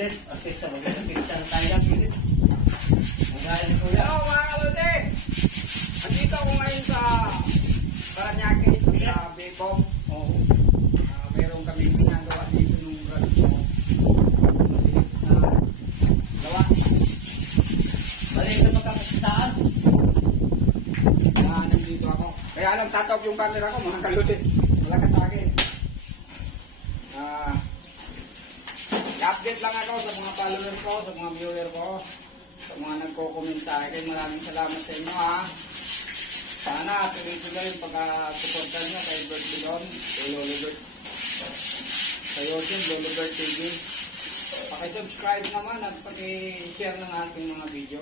Philip, artista mo. Artista na tayo lang, Philip. Magaling ko yan. Hello mga kalute! Andito ako ngayon sa Paranaque, sa Bicom. Oo. Meron kami ginagawa dito nung brad ko. Maliit na gawa. Balik na magkakakitaan. Kaya nandito ako. Kaya alam, tatawag yung camera ko mga kalute. Wala ka sa akin. I-update lang ako sa mga followers ko, sa mga viewer ko, sa mga nagko-comment sa akin. Maraming salamat sa inyo ha. Sana tuloy-tuloy yung pagka-supportan nyo kay Bert Bidon, kay Lolo Bert. Sa YouTube, Lolo Bert TV. Paki-subscribe naman at paki-share ng ating mga video.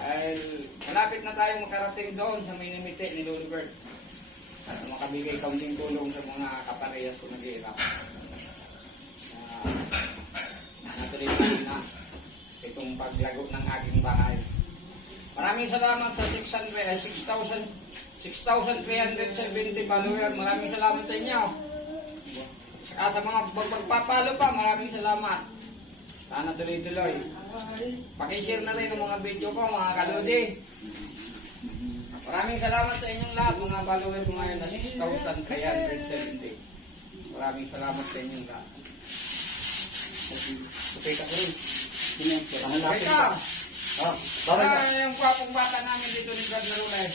Dahil malapit na tayong makarating doon sa minimite ni Lolo Bert. At makabigay kaunting tulong sa mga kaparehas ko nag-iirap. Natuloy na itong paglago ng aking bahay. Maraming salamat sa 6,370 followers. Maraming salamat sa inyo. Sa mga pagpapalo pa, maraming salamat. Sana tuloy-tuloy. Pakishare na rin ang mga video ko, mga kaludi. Maraming salamat sa inyong lahat, mga followers ko ngayon na 6,370. Maraming salamat sa inyong lahat. Okay ka rin. Okay ka! Para yung kwapong bata namin dito ni Brad Narulay.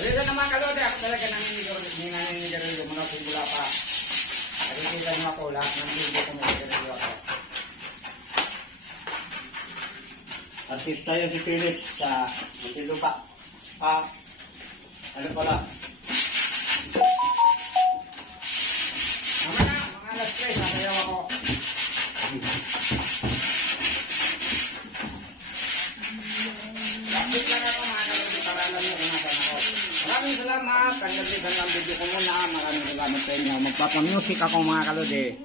Alita naman kalode, ako talaga naninigarilyo muna simula pa. Nakikita mo ako lahat ng video ko naninigarilyo ako. Artista yan si Philip sa Muntinlupa. Ano pala? Tama na, mga alas 3, nasayaw ako. Lapit lang ako mga kalode para alam nyo kung nasan ako. Maraming salamat, hanggang dito ang video ko muna. Maraming salamat sa inyo. Magpapamusic ako mga kalode.